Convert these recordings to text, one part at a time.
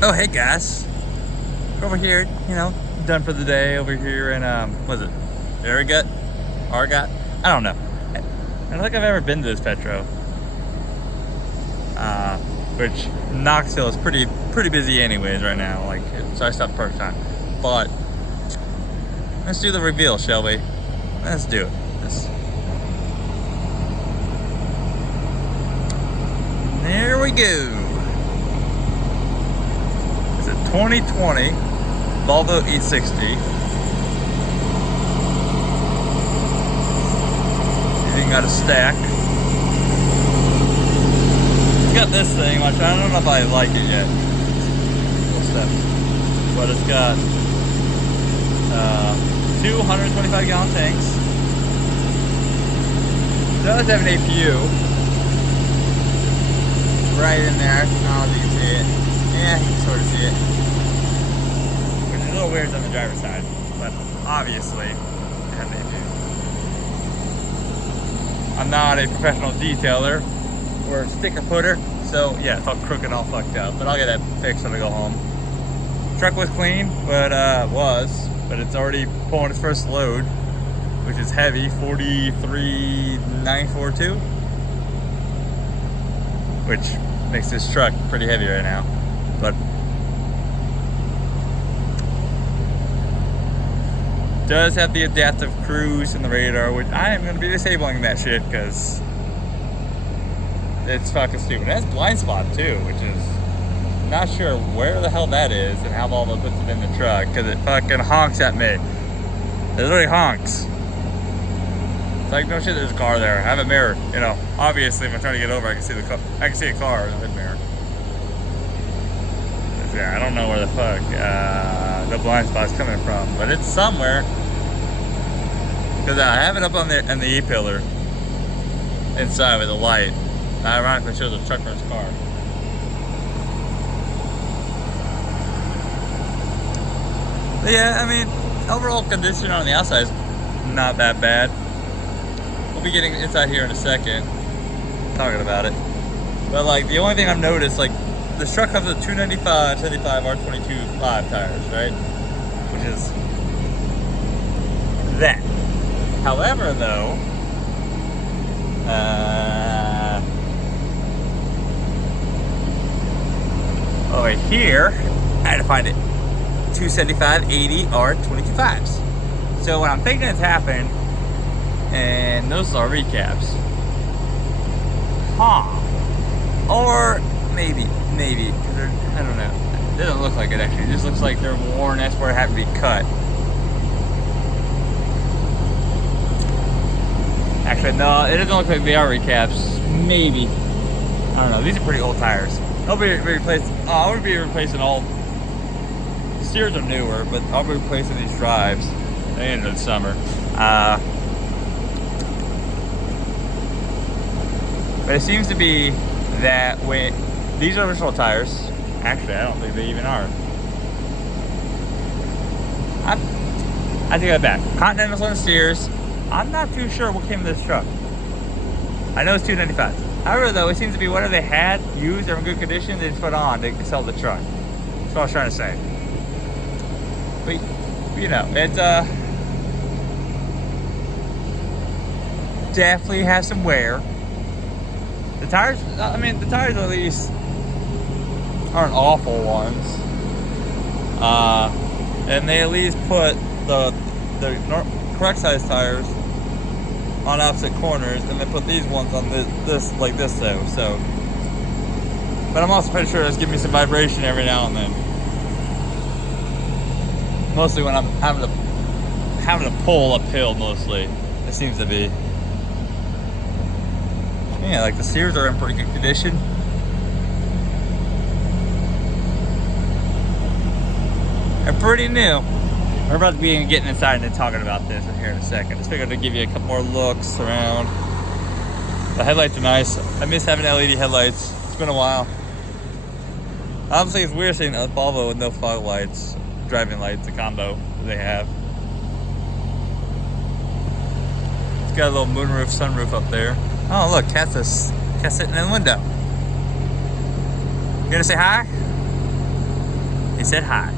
Oh, hey guys. Over here, done for the day over here in, what is it? Argot? Argot? I don't know. I don't think I've ever been to this Petro. Which Knoxville is pretty busy anyways right now. Like, so I stopped perfect time. But let's do the reveal, shall we? Let's do it. There we go. It's a 2020 Volvo E60. Even got a stack. It's got this thing, which I don't know if I like it yet. Cool stuff. But it's got 225 gallon tanks. It does have an APU right in there. I don't know if you can see it. Yeah, you can sort of see it. Which is a little weird on the driver's side, but obviously it has an APU. I'm not a professional detailer or a sticker putter, so yeah, it's all crooked and all fucked up, but I'll get that fixed when I go home. Truck was clean, but it's already pulling its first load, which is heavy, 43,942, which makes this truck pretty heavy right now. But does have the adaptive cruise and the radar, which I am going to be disabling that shit because it's fucking stupid. It has blind spot too, which is not sure where the hell that is and how Volvo puts it in the truck, because it fucking honks at me. It literally honks. It's like, no shit, there's a car there. I have a mirror, obviously if I'm trying to get over, I can see the car. I can see a car in the mirror. Yeah, I don't know where the fuck the blind spot's coming from, but it's somewhere. Because I have it up on the E-pillar inside with a light. Ironically shows a truck versus car. But yeah, I mean, overall condition on the outside is not that bad. We'll be getting inside here in a second, talking about it. But like, the only thing I've noticed, like, this truck comes with 295, 75 R22 5 tires, right? Which is that. However, though, over here, I had to find it. 275, 80 R22 5s. So what I'm thinking has happened, and those are recaps. Or maybe, I don't know. It doesn't look like it actually. It just looks like they're worn. That's where it had to be cut. Actually, no, it doesn't look like they are recaps. Maybe. I don't know. These are pretty old tires. I'll be replacing. I would be replacing all. The steers are newer, but I'll be replacing these drives at the end of the summer. But it seems to be that when these are original tires. Actually, I don't think they even are. I take that back. Continentals on the steers. I'm not too sure what came with this truck. I know it's 295. However, though, it seems to be whatever they had used or in good condition, they just put on to sell the truck. That's what I was trying to say. But it definitely has some wear. The tires, the tires at least aren't awful ones. And they at least put the correct size tires on opposite corners, and they put these ones on this though. So, but I'm also pretty sure it's giving me some vibration every now and then. Mostly when I'm having to pull uphill. Mostly, it seems to be. Yeah, like the steers are in pretty good condition. They're pretty new. We're about to be getting inside and talking about this here in a second. Just figured to give you a couple more looks around. The headlights are nice. I miss having LED headlights. It's been a while. Obviously, it's weird seeing a Volvo with no fog lights, driving lights, the combo that they have. It's got a little moonroof, sunroof up there. Oh, look, Cat's sitting in the window. You gonna say hi? He said hi.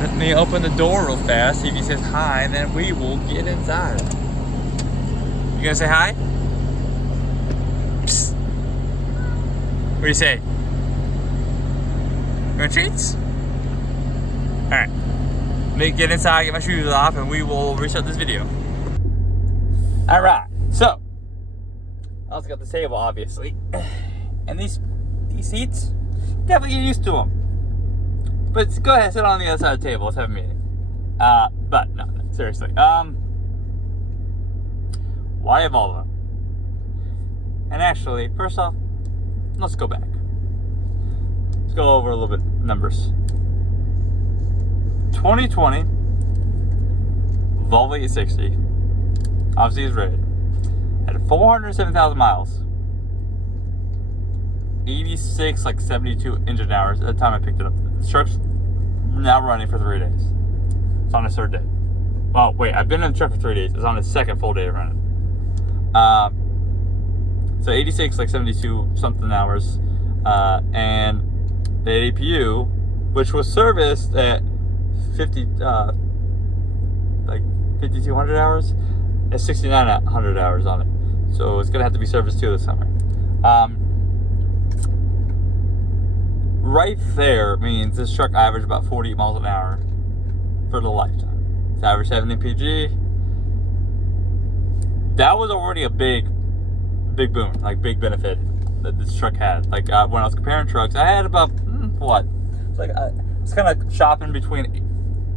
Let me open the door real fast. See if he says hi, and then we will get inside. You gonna say hi? Psst. What do you say? You want treats? Alright. Let me get inside, get my shoes off, and we will restart this video. Alright, so I also got the table, obviously. And these seats, definitely get used to them. But go ahead, sit on the other side of the table. Let's have a meeting. But no, seriously. Why a Volvo? And actually, first off, let's go back. Let's go over a little bit numbers. 2020 Volvo 860, obviously is red, had 407,000 miles, 86 like 72 engine hours at the time I picked it up. The truck's now running for 3 days. It's on its third day. Well, wait, I've been in the truck for 3 days. It's on its second full day of running. So 86 like 72 something hours, and the APU, which was serviced at 5,200 hours, at 6,900 hours on it. So it's gonna have to be serviced too this summer. Right there means this truck averaged about 48 miles an hour for the lifetime. It's average 70 PG. That was already a big boom, like big benefit that this truck had. Like when I was comparing trucks, I had about what? It's like I was kind of shopping between.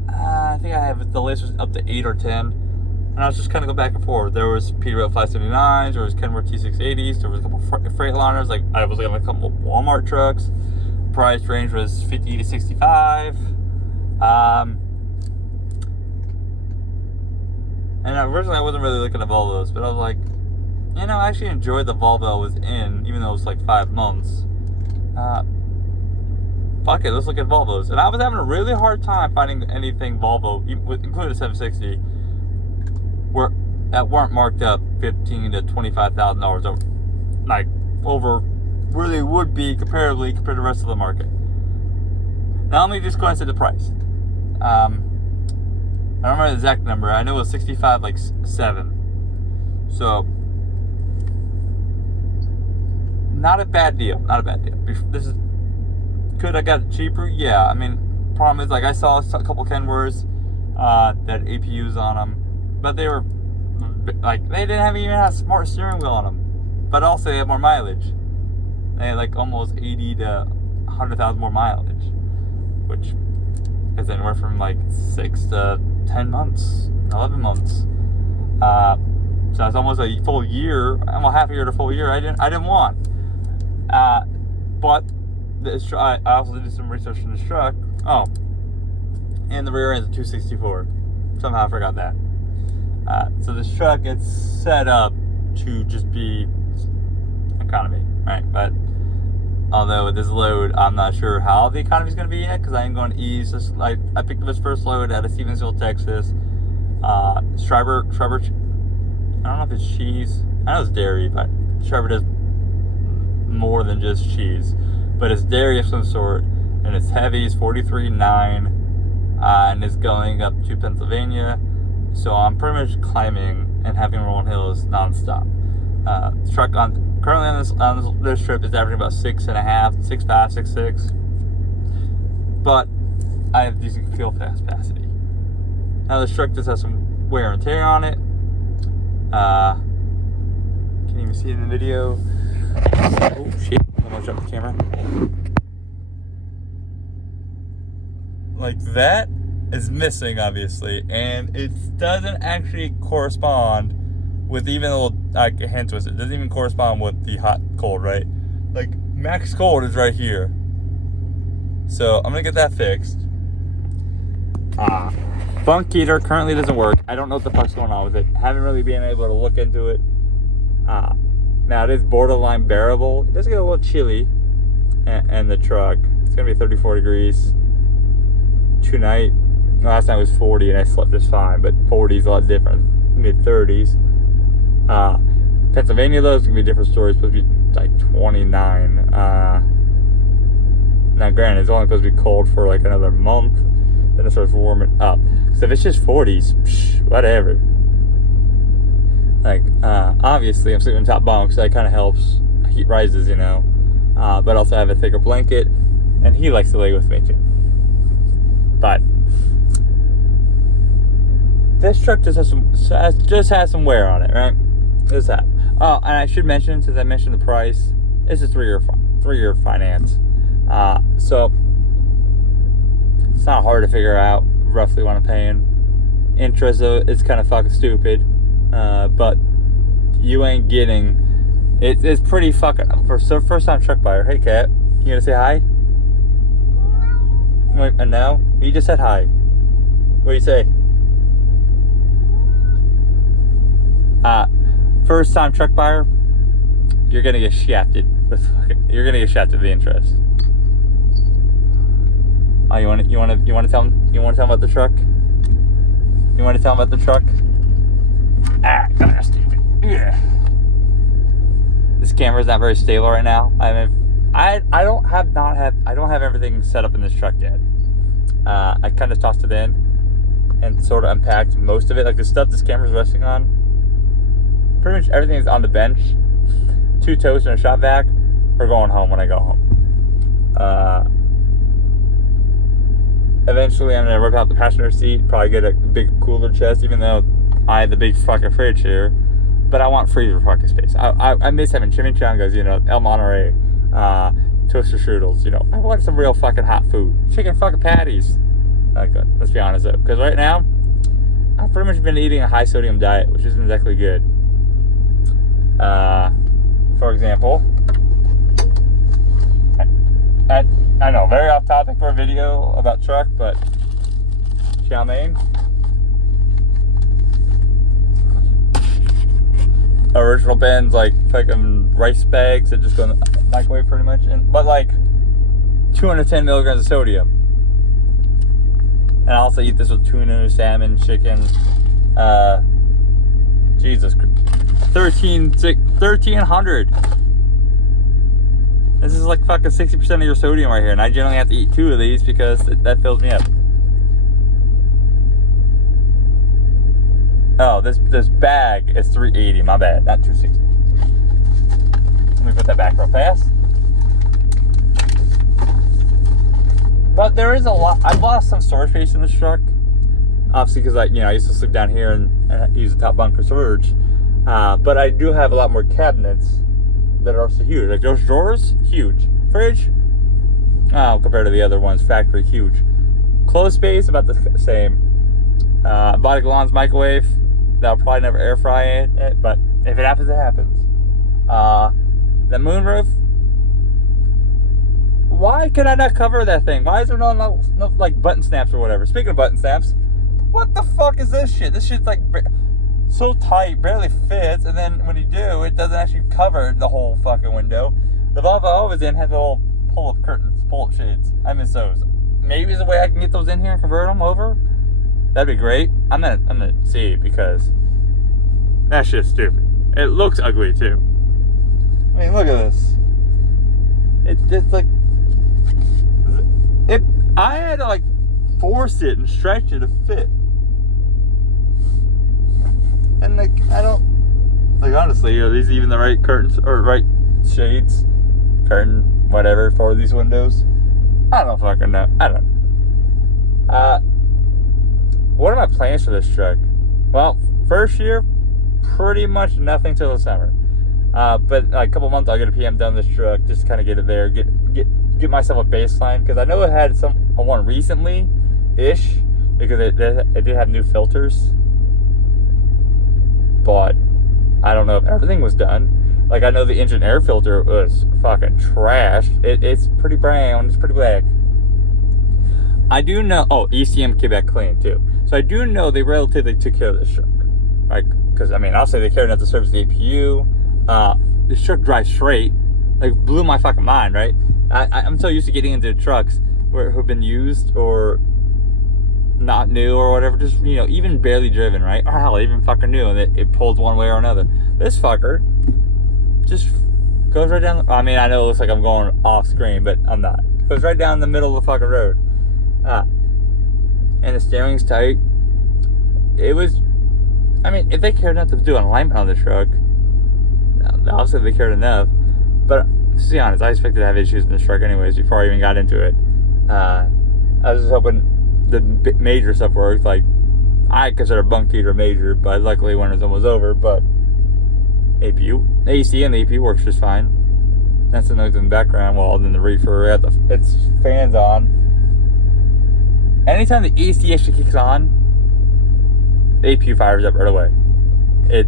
I think I have the list was up to 8 or 10, and I was just kind of go back and forth. There was Peterbilt 579s, there was Kenworth T680s, there was a couple Freightliners. Like I was looking at a couple Walmart trucks. Price range was 50 to 65. And originally I wasn't really looking at Volvos, but I was like, you know, I actually enjoyed the Volvo I was in, even though it was like 5 months. Fuck it, let's look at Volvos. And I was having a really hard time finding anything Volvo, including the 760, that weren't marked up $15,000 to $25,000 over, like over really would be comparably compared to the rest of the market. Now let me just go and say the price. I don't remember the exact number. I know it was 65 like 7. So not a bad deal. Not a bad deal. This is could I got it cheaper? Yeah. I mean, problem is like I saw a couple Kenworths that APUs on them, but they were like they didn't even have a smart steering wheel on them, but also they had more mileage. They had like almost 80 to 100,000 more mileage, which is anywhere from like 6 to 10 months, 11 months. So it's almost a full year, almost half a year to full year. I didn't want. But this, I also did some research on this truck. Oh, and the rear end is a 264. Somehow I forgot that. So this truck gets set up to just be economy, right? But although with this load, I'm not sure how the economy is going to be yet, because I am going to ease this. I picked up his first load out of Stevensville, Texas. Schreiber, I don't know if it's cheese. I know it's dairy, but Schreiber does more than just cheese. But it's dairy of some sort, and it's heavy. It's 43.9, and it's going up to Pennsylvania. So I'm pretty much climbing and having rolling hills nonstop. This truck currently on this trip is averaging about 6.5, 6.5, 6.6. But I have decent fuel capacity. Now this truck does have some wear and tear on it. Can't even see it in the video. Oh shit! I'm gonna drop the camera. Like that is missing, obviously, and it doesn't actually correspond with even a little like a hand twist. It doesn't even correspond with the hot cold, right? Like max cold is right here. So I'm gonna get that fixed. Funk heater currently doesn't work. I don't know what the fuck's going on with it. Haven't really been able to look into it. Now it is borderline bearable. It does get a little chilly, and the truck. It's gonna be 34 degrees tonight. Last night was 40 and I slept just fine, but 40 is a lot different. Mid-30s. Pennsylvania though is gonna be a different story. It's supposed to be like 29. granted, it's only supposed to be cold for like another month. Then it starts warming up. So if it's just 40s, whatever. Like, obviously, I'm sleeping in top bunk, so that kind of helps. Heat rises, you know. But also I have a thicker blanket, and he likes to lay with me too. But this truck just has some wear on it, right? Just that. Oh, and I should mention, since I mentioned the price, it's a 3-year finance. So it's not hard to figure out roughly what I'm paying. Interest, it's kind of fucking stupid. But you ain't getting. It's pretty fucking for first time truck buyer. Hey, cat, you gonna say hi? Wait, and now you just said hi. What do you say? First time truck buyer, you're gonna get shafted with you're gonna get shafted with the interest. Oh, you want to tell him about the truck? You want to tell him about the truck? Come here, stupid. Yeah. This camera's not very stable right now. I don't have everything set up in this truck yet. I kind of tossed it in and sort of unpacked most of it. Like the stuff this camera's resting on, pretty much everything is on the bench. 2 totes and a shop vac. We're going home when I go home. Eventually, I'm gonna rip out the passenger seat. Probably get a big cooler chest, even though I have the big fucking fridge here. But I want freezer fucking space. I miss having chimichangas, you know, El Monterey, toaster strudels, you know. I want some real fucking hot food. Chicken fucking patties. Good. Let's be honest though, because right now I've pretty much been eating a high sodium diet, which isn't exactly good. For example, I know, very off topic for a video about truck, but chow mein. Original Ben's like fucking rice bags that just go in the microwave pretty much, but like 210 milligrams of sodium. And I also eat this with tuna, salmon, chicken. Jesus Christ. 1300. This is like fucking 60% of your sodium right here, and I generally have to eat 2 of these because that fills me up. Oh, this bag is 380. My bad, not 260. Let me put that back real fast. But there is a lot. I've lost some storage space in this truck, obviously because I used to sleep down here and use the top bunk for storage. But I do have a lot more cabinets that are also huge. Like those drawers, huge. Fridge, compared to the other ones, factory, huge. Clothes space, about the same. Bought a Galan's microwave. That'll probably never air fry it, but if it happens, it happens. The moonroof. Why could I not cover that thing? Why is there no like button snaps or whatever? Speaking of button snaps, what the fuck is this shit? This shit's like so tight, barely fits, and then when you do, it doesn't actually cover the whole fucking window. The Volvo I was in had the little pull-up curtains, pull-up shades. I miss those. Maybe there's a way I can get those in here and convert them over. That'd be great. I'm gonna see, because that shit's stupid. It looks ugly too. I mean, look at this. It's like I had to like force it and stretch it to fit. And like I don't like, honestly, are these even the right curtains or right shades? Curtain, whatever, for these windows? I don't fucking know. I don't know. What are my plans for this truck? Well, first year, pretty much nothing till the summer. But like a couple months, I'll get a PM done this truck, just kind of get it there, get myself a baseline, because I know it had one recently-ish, because it did have new filters. But I don't know if everything was done. Like, I know the engine air filter was fucking trash. It's pretty brown, it's pretty black. I do know, ECM came back clean too. So I do know they relatively took care of this truck. Right? Because, I mean, I'll say they cared enough to service the APU. This truck drives straight. Like, blew my fucking mind, right? I'm so used to getting into trucks who've been used or not new or whatever, just, even barely driven, right? Or hell, even fucking new, and it pulls one way or another. This fucker just Goes right down. I mean, I know it looks like I'm going off screen, but I'm not. Goes right down the middle of the fucking road. And the steering's tight. It was. I mean, if they cared enough to do an alignment on the truck, obviously they cared enough. But to be honest, I expected to have issues in this truck anyways before I even got into it. I was just hoping the major stuff worked. Like, I consider bunk heater major, but luckily one of them was over. But APU, AC and the APU works just fine. That's the noise in the background. Well, then the reefer, its fans on. Anytime the AC actually kicks on, the APU fires up right away. It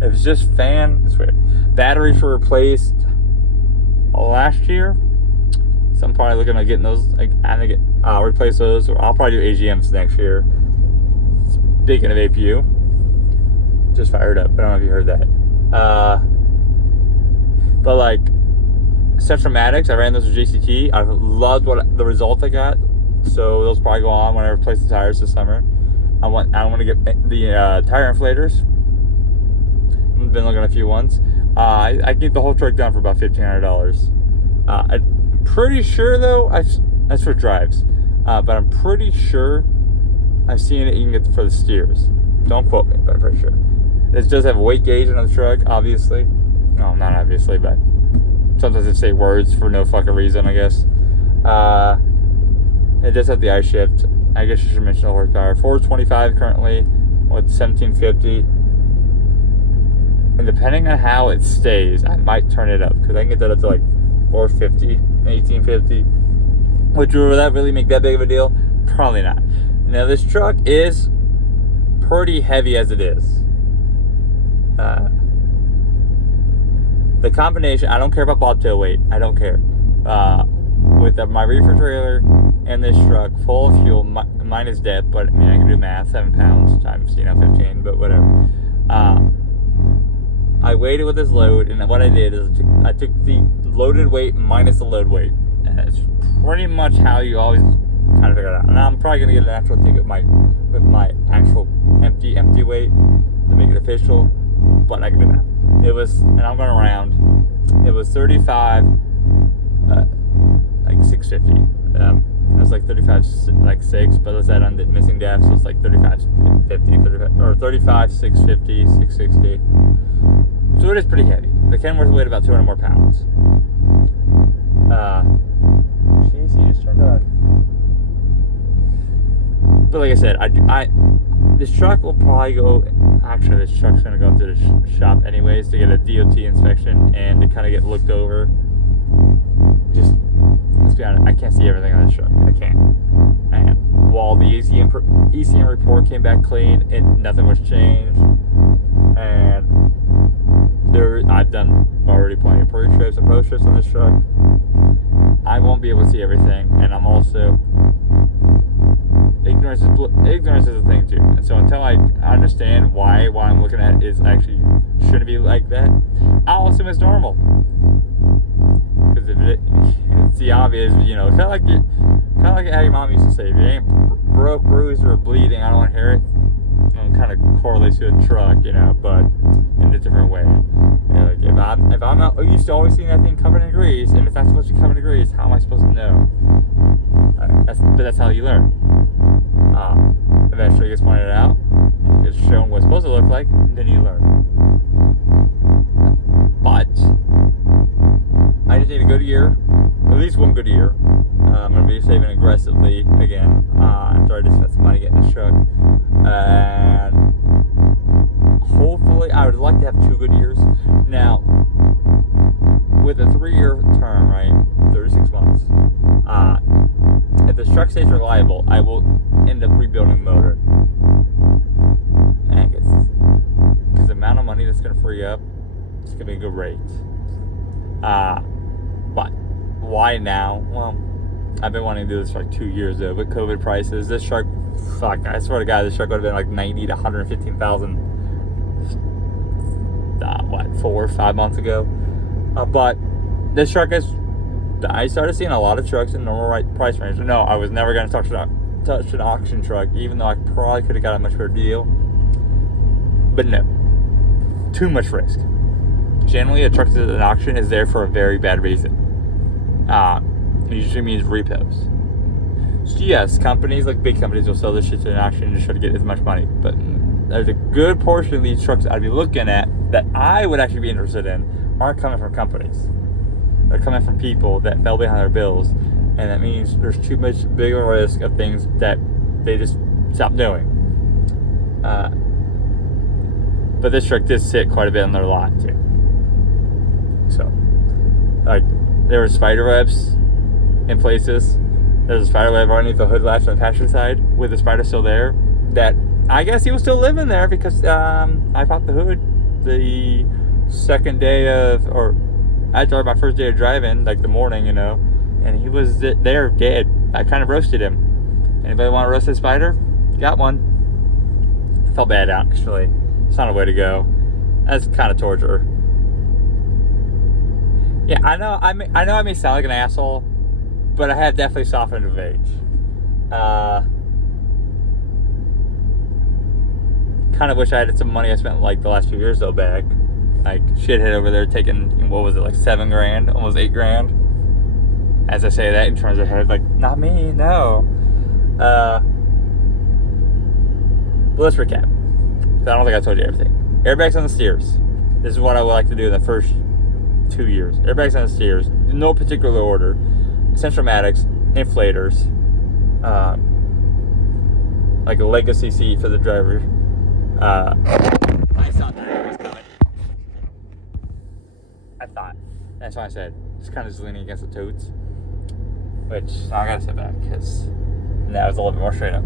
was just it's weird. Batteries were replaced last year. So I'm probably looking at getting those. Replace those. Or I'll probably do AGMs next year. Speaking of APU, just fired up. I don't know if you heard that. But like Centromatics, I ran those with JCT. I loved the result I got. So those probably go on when I replace the tires this summer. I want to get the tire inflators. I've been looking at a few ones. I can get the whole truck done for about $1,500. I'm pretty sure though, that's for drives. But I'm pretty sure I've seen it you can get for the steers. Don't quote me, but I'm pretty sure. This does have a weight gauge on the truck, obviously. No, not obviously, but sometimes they say words for no fucking reason, I guess. It does have the I-shift. I guess you should mention the horsepower. 425 currently with 1750. And depending on how it stays, I might turn it up because I can get that up to like 450, 1850. Would that really make that big of a deal? Probably not. Now this truck is pretty heavy as it is. The combination, I don't care about bobtail weight. I don't care. With my reefer trailer and this truck, full of fuel, minus depth, but I mean, I can do math, 7 pounds times, 15, but whatever. I weighed it with this load, and what I did is I took the loaded weight minus the load weight. And it's pretty much how you always kind of figure it out. And I'm probably gonna get an actual ticket with my actual empty weight to make it official, but I can do that. It was, and I'm going around. It was 35, like 650. That's like 35, like 6, but let's add on the missing depth, so it's like 35, 50, 35, or 35, 650, 660. So it is pretty heavy. The Kenworth weighed about 200 more pounds. AC just turned on. But like I said, this truck will probably go. Actually, this truck's gonna go to the shop anyways to get a DOT inspection and to kind of get looked over. Just let's be honest, I can't see everything on this truck. I can't. And while the ECM report came back clean, nothing was changed. And I've done already plenty of pre-trips and post-trips on this truck. I won't be able to see everything, and I'm also ignorance is a thing too. And so until I understand why I'm looking at it is actually shouldn't be like that, I'll assume it's normal. Because if it's the obvious, kind of like how your mom used to say, if you ain't broke, bruised, or bleeding, I don't want to hear it. It kind of correlates to a truck, but in a different way. Like if I'm not used to always seeing that thing covered in grease, and if that's supposed to be covered in grease, how am I supposed to know? But that's how you learn. Eventually it gets pointed out, it's shown what it's supposed to look like, and then you learn. But I just need a good year, at least one good year. I'm going to be saving aggressively again after I just spent some money getting this truck. And hopefully, I would like to have 2 good years. Now, with a 3-year term, right, 36 months, if the truck stays reliable, I will end up rebuilding the motor. And because the amount of money that's going to free up, it's going to be a good rate. But why now? Well, I've been wanting to do this for like 2 years though, but COVID prices, this truck, fuck, I swear to God, this truck would have been like 90 to 115,000, 4 or 5 months ago. But this truck I started seeing a lot of trucks in normal price range. No, I was never going to touch an auction truck, even though I probably could have got a much better deal. But no, too much risk. generally a truck that's at an auction is there for a very bad reason. It usually means repos. So yes, companies, like big companies, will sell this shit to an auction to try to get as much money. But there's a good portion of these trucks I'd be looking at that I would actually be interested in aren't coming from companies. They're coming from people that fell behind their bills. And that means there's too much bigger risk of things that they just stop doing. But this truck did sit quite a bit on their lot too. So, like, there were spider webs in places. There's a spider web underneath the hood latch on the passenger side with the spider still there. That I guess he was still living there because I popped the hood the second day of, or after my first day of driving, like the morning, and he was there dead. I kind of roasted him. Anybody want to roast a spider? Got one. I felt bad actually. It's not a way to go. That's kind of torture. Yeah, I know I may sound like an asshole, but I have definitely softened of age. Kind of wish I had some money I spent like the last few years though back. Like shithead over there taking, what was it, like $7,000, almost $8,000. As I say that in terms of head, like, not me, no. But let's recap. I don't think I told you everything. Airbags on the steers. This is what I would like to do in the first 2 years. Airbags on the steers, no particular order. Centromatics, inflators, like a legacy seat for the driver. I saw that was coming. I thought. That's why I said just kind of just leaning against the totes. Which I gotta sit back because that was a little bit more straight up.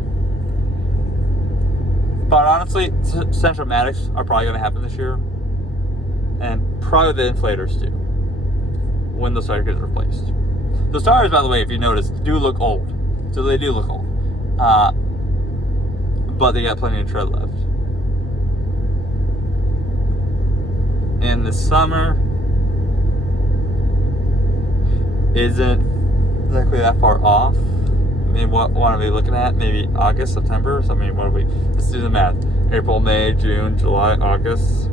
But honestly, Centromatics are probably gonna happen this year, and probably the inflators too. When those tires get replaced. Those tires, by the way, if you notice, do look old. So they do look old. But they got plenty of tread left. And the summer isn't exactly that far off. I mean, what are we looking at? Maybe August, September? So, I mean, what are we? Let's do the math. April, May, June, July, August.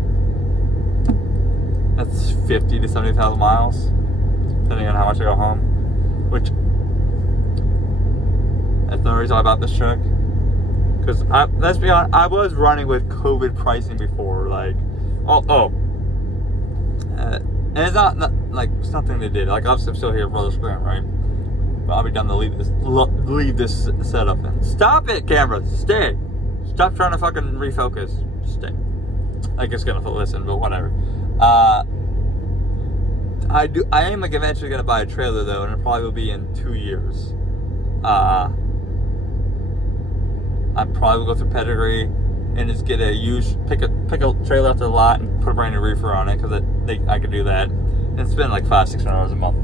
That's 50 to 70,000 miles, depending on how much I go home. Which, that's the reason I bought this truck. Because, let's be honest, I was running with COVID pricing before. Like, and it's not like something they did. Like, obviously I'm still here for Brothers Grant, right? But I'll be done to leave this setup in. Stop it, camera. Stay. Stop trying to fucking refocus. Stay. I guess gonna listen, but whatever. I am like eventually gonna buy a trailer though, and it probably will be in 2 years. I probably will go through Pedigree and just get a used pick a trailer off the lot and put a brand new reefer on it because I could do that and spend like $500-600 a month.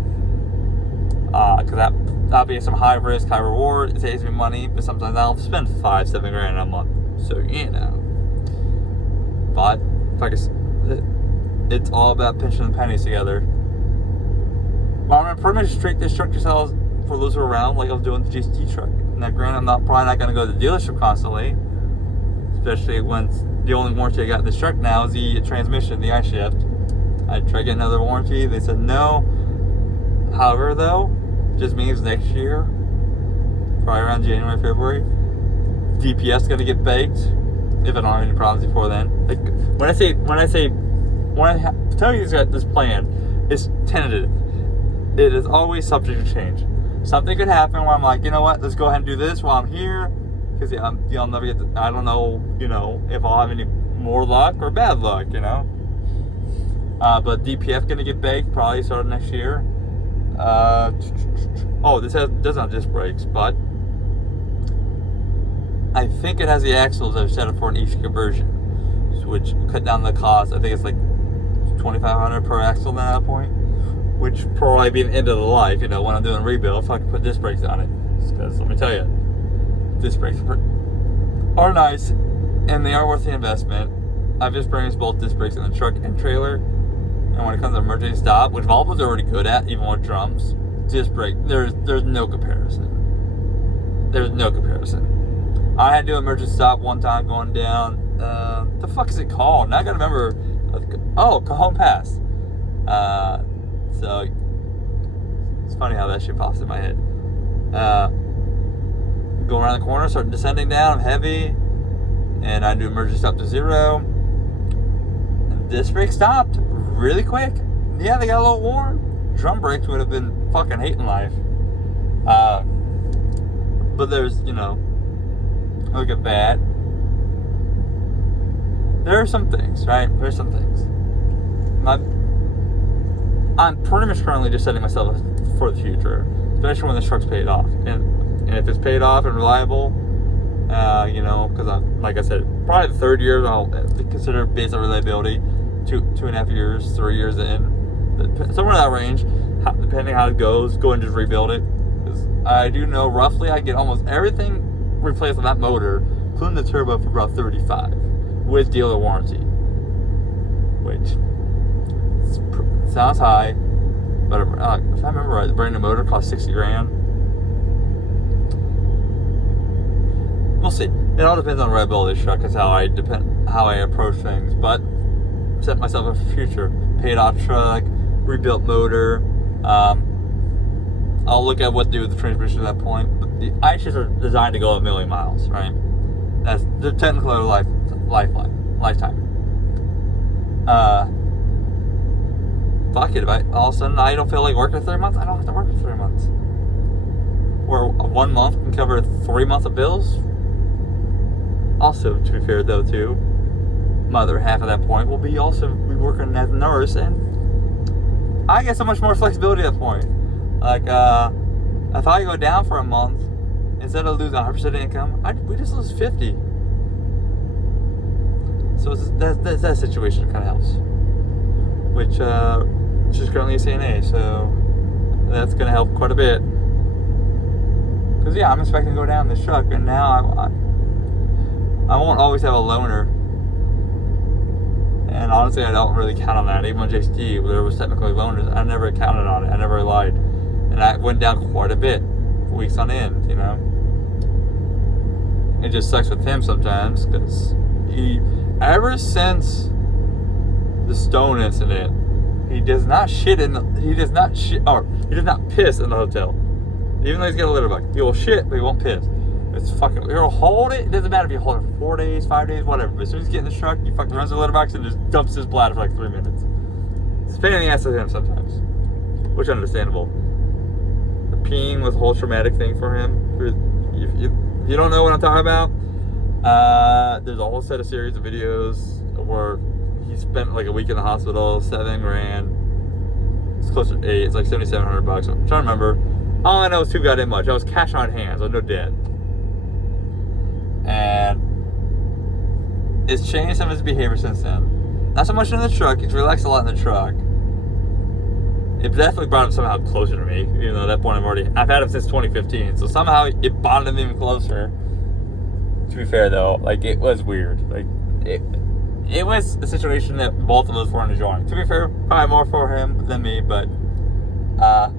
Because that'll be some high risk, high reward. It saves me money, but sometimes I'll spend $5-7 a month. So but like it's all about pinching the pennies together. Well, I'm gonna pretty much treat this truck to sell for those who are around, like I was doing the GT truck. Now, granted, I'm probably not gonna go to the dealership constantly, especially when the only warranty I got in this truck now is the transmission, the I-shift. I tried getting another warranty. They said no. However, though, just means next year, probably around January, February, DPS is gonna get baked if I don't have any problems before then. Like when I tell you this plan is tentative. It is always subject to change. Something could happen where I'm like, you know what? Let's go ahead and do this while I'm here, because you'll never get. I don't know, if I'll have any more luck or bad luck, But DPF gonna get baked probably starting next year. This doesn't have disc brakes, but I think it has the axles that are set up for an each conversion, which cut down the cost. I think it's like $2,500 per axle at that point, which probably be the end of the life. When I'm doing a rebuild, if I can put disc brakes on it, because let me tell you, disc brakes are nice and they are worth the investment. I've experienced both disc brakes in the truck and trailer. And when it comes to emergency stop, which Volvo's already good at, even with drums, disc brake, there's no comparison. There's no comparison. I had to do an emergency stop one time going down, the fuck is it called? Now I gotta remember, Cajon Pass. So it's funny how that shit pops in my head. Go around the corner, start descending down, I'm heavy, and I do emergency up to 0. And disc brake stopped really quick. Yeah, they got a little warm. Drum brakes would have been fucking hating life. But there's, look at that. There are some things, right? There's some things. I'm pretty much currently just setting myself up for the future, especially when this truck's paid off. And if it's paid off and reliable, because like I said, probably the third year I'll consider based on reliability, 2.5 years, 3 years in, somewhere in that range, depending how it goes, go and just rebuild it. Because I do know roughly I get almost everything replaced on that motor, including the turbo, for about $35 with dealer warranty, which sounds high, but if I remember right, the brand new motor cost $60,000. We'll see. It all depends on the reliability of the truck. That's how I approach things. But set myself up for the future. Paid off truck, rebuilt motor. I'll look at what to do with the transmission at that point. But the iShields are designed to go 1,000,000 miles, right? They're technically a lifetime. Fuck it, if all of a sudden I don't feel like working for 3 months, I don't have to work for 3 months. Or 1 month can cover 3 months of bills. Also, to be fair though, too, my other half at that point will be working as a nurse, and I get so much more flexibility at that point. Like, if I go down for a month, instead of losing 100% income, we just lose 50. So that situation kind of helps. Which is currently a CNA, so that's going to help quite a bit. Because, yeah, I'm expecting to go down this truck, and now I won't always have a loaner. And honestly, I don't really count on that. Even on JCT, there was technically loaners, I never counted on it. I never relied. And I went down quite a bit, weeks on end, It just sucks with him sometimes, because ever since the Stone incident, he does not piss in the hotel. Even though he's got a litter box, he will shit, but he won't piss. It's fucking, he'll hold it. It doesn't matter if you hold it for 4 days, 5 days, whatever. But as soon as he gets in the truck, he fucking runs to the litter box and just dumps his bladder for like 3 minutes. It's a pain in the ass to him sometimes, which is understandable. The peeing was a whole traumatic thing for him. If you don't know what I'm talking about, there's a whole set of series of videos where he spent like a week in the hospital, $7,000. It's closer to 8. It's like $7,700. I'm trying to remember. All I know is too goddamn much. I was cash on hand, so no debt. And it's changed some of his behavior since then. Not so much in the truck. He's relaxed a lot in the truck. It definitely brought him somehow closer to me. Even though at that point I've had him since 2015. So somehow it bonded him even closer. To be fair though, like, it was weird. Like, it was a situation that both of us weren't enjoying. To be fair, probably more for him than me, but I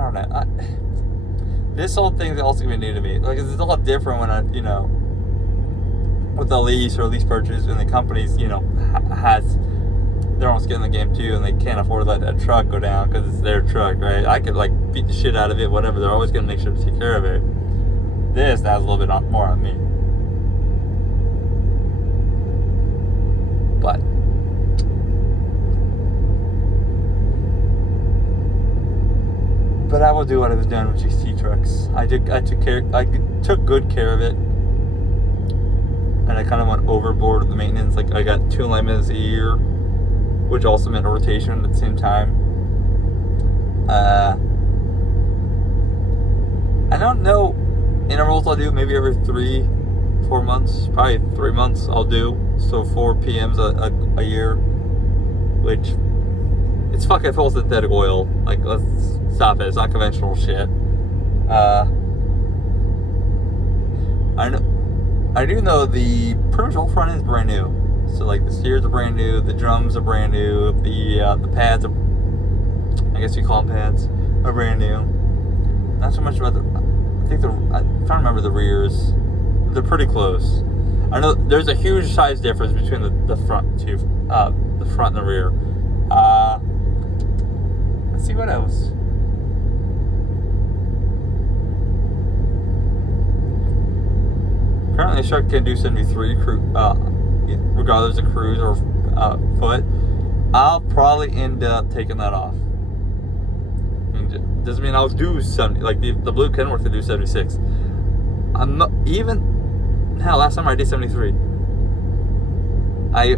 don't know. This whole thing's also gonna be new to me. Like, it's a lot different when with the lease or lease purchase, when the company's, they're almost getting the game too, and they can't afford to let that truck go down because it's their truck, right? I could like beat the shit out of it, whatever. They're always gonna make sure to take care of it. This has a little bit more on me. But I will do what I was doing with GT trucks. I took good care of it, and I kind of went overboard with the maintenance. Like, I got 2 alignments a year, which also meant a rotation at the same time. I don't know intervals I'll do. Maybe every 3-4 months, probably 3 months I'll do. So 4 PMs a year, which it's fucking full synthetic oil. Like, let's stop it. It's not conventional shit. I do know the pretty much all front end is brand new. So like the steers are brand new, the drums are brand new, the pads are, I guess you call them pads, are brand new. Not so much about I'm trying to remember the rears. They're pretty close. I know there's a huge size difference between the front two, the front and the rear. Let's see what else. Apparently, this truck can do 73 regardless of cruise or foot. I'll probably end up taking that off. Doesn't mean I'll do 70. Like the Blue Kenworth to do 76. I'm not even. Hell, last summer I did 73. I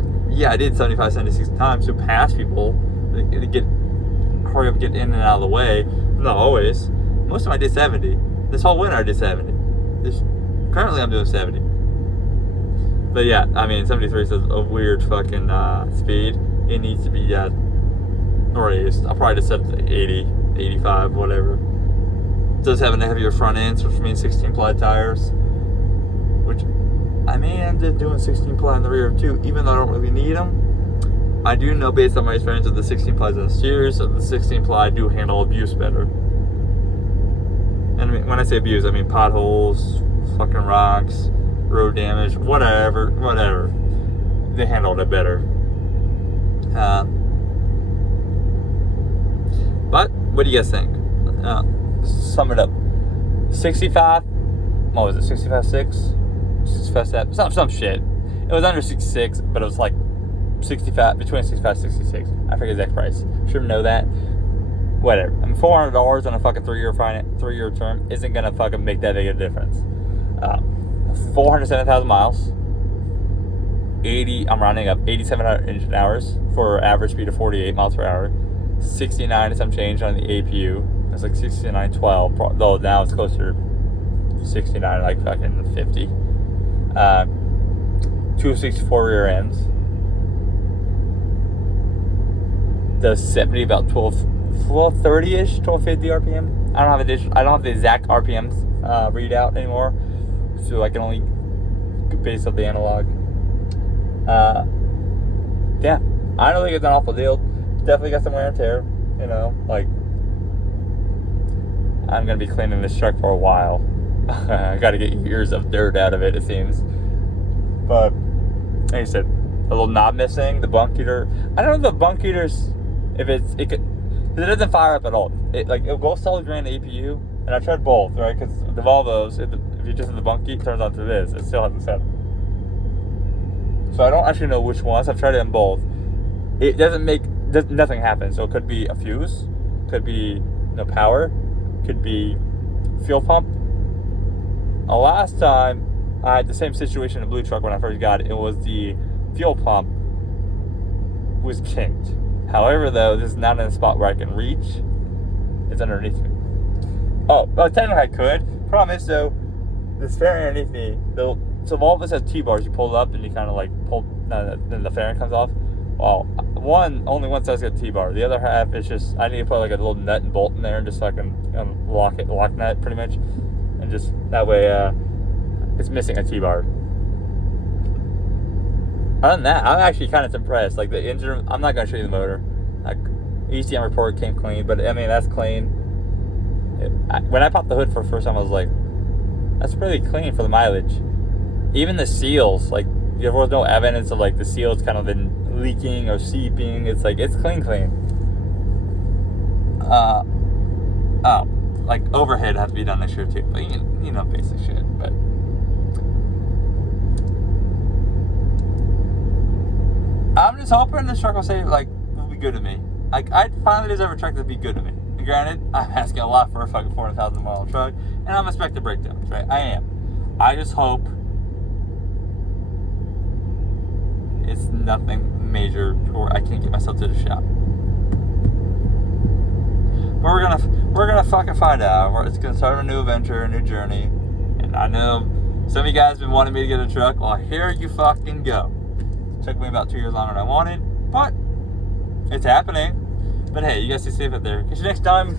did 75, 76 times to pass people to hurry up, get in and out of the way. Not always. Most of them I did 70. This whole winter I did 70. Currently I'm doing 70. But yeah, I mean 73 is a weird fucking speed. It needs to be raised. I'll probably just set it to 80, 85, whatever. It does have a heavier front end, which means 16 ply tires. Which I may end up doing 16 ply in the rear too, even though I don't really need them. I do know based on my experience of the 16 plies in the steers, that the 16 ply do handle abuse better. And when I say abuse, I mean potholes, fucking rocks, road damage, whatever. They handled it better. But what do you guys think? Sum it up. 65. What was it? 65.6? 65.7? Some shit. It was under 66, but it was like 65, between 65 and 66. I forget the exact price. Should know that. Whatever. I mean, $400 on a fucking 3-year term isn't gonna fucking make that big a difference. 407,000 miles. I'm rounding up 8,700 engine hours for average speed of 48 miles per hour. 69 and some change on the APU. It's like 69.12, though now it's closer to 69, like fucking 50. 264 rear ends. Does 70 about 1230-ish, 1250 RPM. I don't have the exact RPMs readout anymore, so I can only base up the analog. Yeah, I don't think it's an awful deal. Definitely got some wear and tear, you know, like I'm gonna be cleaning this truck for a while. I gotta get years of dirt out of it, it seems. But like I said, a little knob missing, the bunk heater. I don't know if the bunk heaters, it doesn't fire up at all. It'll go solid grain APU, and I tried both, right? Because the Volvos, if you just have the bunk heat, it turns on to this. It still hasn't set. So I don't actually know which ones. I've tried it in both. It nothing happens. So it could be a fuse, could be no power, could be fuel pump. Last time I had the same situation in the blue truck when I first got it. It was the fuel pump was kinked. However, though, this is not in a spot where I can reach. It's underneath me. Oh, well, technically I could. Problem is, though, this fairing underneath me, so all of us have T-bars. You pull it up and you kind of like pull, then the fairing comes off. Well, only one side's got a T-bar. The other half is just, I need to put like a little nut and bolt in there and just fucking lock nut pretty much. And just, that way, it's missing a T-bar. Other than that, I'm actually kind of impressed. Like the engine, I'm not going to show you the motor. Like, ECM report came clean, but I mean, that's clean. When I popped the hood for the first time, I was like, that's pretty clean for the mileage. Even the seals, like, there was no evidence of like the seals kind of been leaking or seeping. It's like, it's clean. Like overhead has to be done next year too, but you know, basic shit. But I'm just hoping this truck will will be good to me. Like, I finally deserve a truck that'll be good to me. And granted, I'm asking a lot for a fucking 400,000 mile truck, and I'm expecting breakdowns, right? I am. I just hope it's nothing major or I can't get myself to the shop. But we're gonna fucking find out. It's gonna start a new adventure, a new journey. And I know some of you guys have been wanting me to get a truck. Well, here you fucking go. It took me about 2 years longer than I wanted, but it's happening. But hey, you guys stay safe out there. Catch you next time.